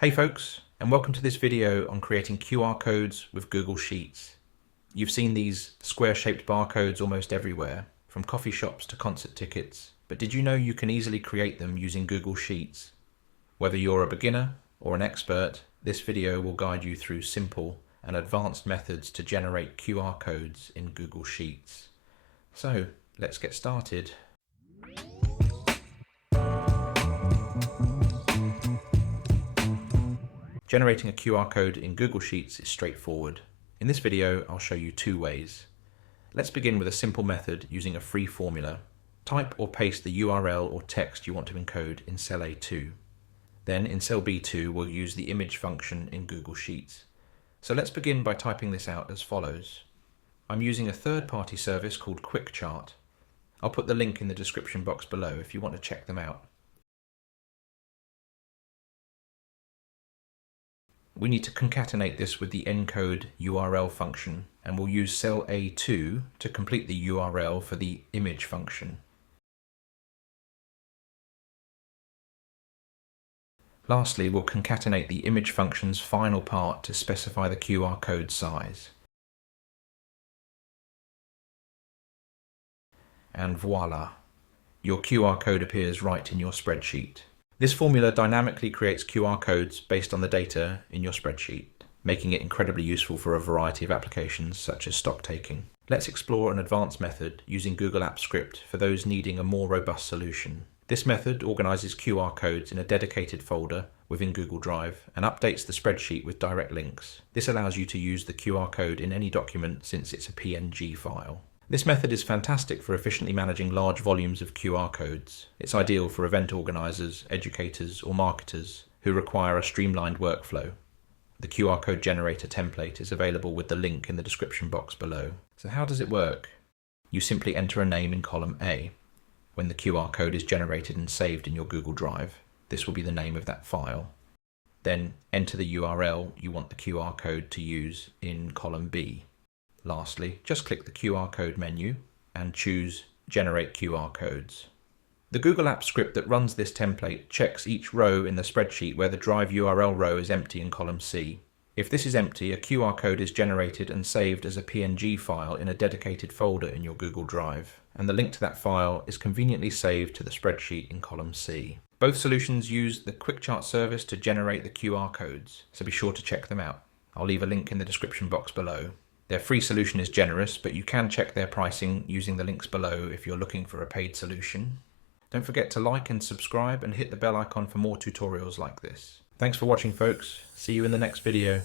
Hey folks, and welcome to this video on creating QR codes with Google Sheets. You've seen these square-shaped barcodes almost everywhere, from coffee shops to concert tickets, but did you know you can easily create them using Google Sheets? Whether you're a beginner or an expert, this video will guide you through simple and advanced methods to generate QR codes in Google Sheets. So, let's get started. Generating a QR code in Google Sheets is straightforward. In this video, I'll show you two ways. Let's begin with a simple method using a free formula. Type or paste the URL or text you want to encode in cell A2. Then in cell B2, we'll use the image function in Google Sheets. So let's begin by typing this out as follows. I'm using a third-party service called QuickChart. I'll put the link in the description box below if you want to check them out. We need to concatenate this with the encode URL function, and we'll use cell A2 to complete the URL for the image function. Lastly, we'll concatenate the image function's final part to specify the QR code size. And voila! Your QR code appears right in your spreadsheet. This formula dynamically creates QR codes based on the data in your spreadsheet, making it incredibly useful for a variety of applications such as stock taking. Let's explore an advanced method using Google Apps Script for those needing a more robust solution. This method organizes QR codes in a dedicated folder within Google Drive and updates the spreadsheet with direct links. This allows you to use the QR code in any document since it's a PNG file. This method is fantastic for efficiently managing large volumes of QR codes. It's ideal for event organizers, educators, or marketers who require a streamlined workflow. The QR code generator template is available with the link in the description box below. So how does it work? You simply enter a name in column A. When the QR code is generated and saved in your Google Drive, this will be the name of that file. Then enter the URL you want the QR code to use in column B. Lastly, just click the QR code menu and choose Generate QR Codes. The Google Apps script that runs this template checks each row in the spreadsheet where the Drive URL row is empty in column C. If this is empty, a QR code is generated and saved as a PNG file in a dedicated folder in your Google Drive, and the link to that file is conveniently saved to the spreadsheet in column C. Both solutions use the QuickChart service to generate the QR codes, so be sure to check them out. I'll leave a link in the description box below. Their free solution is generous, but you can check their pricing using the links below if you're looking for a paid solution. Don't forget to like and subscribe and hit the bell icon for more tutorials like this. Thanks for watching, folks. See you in the next video.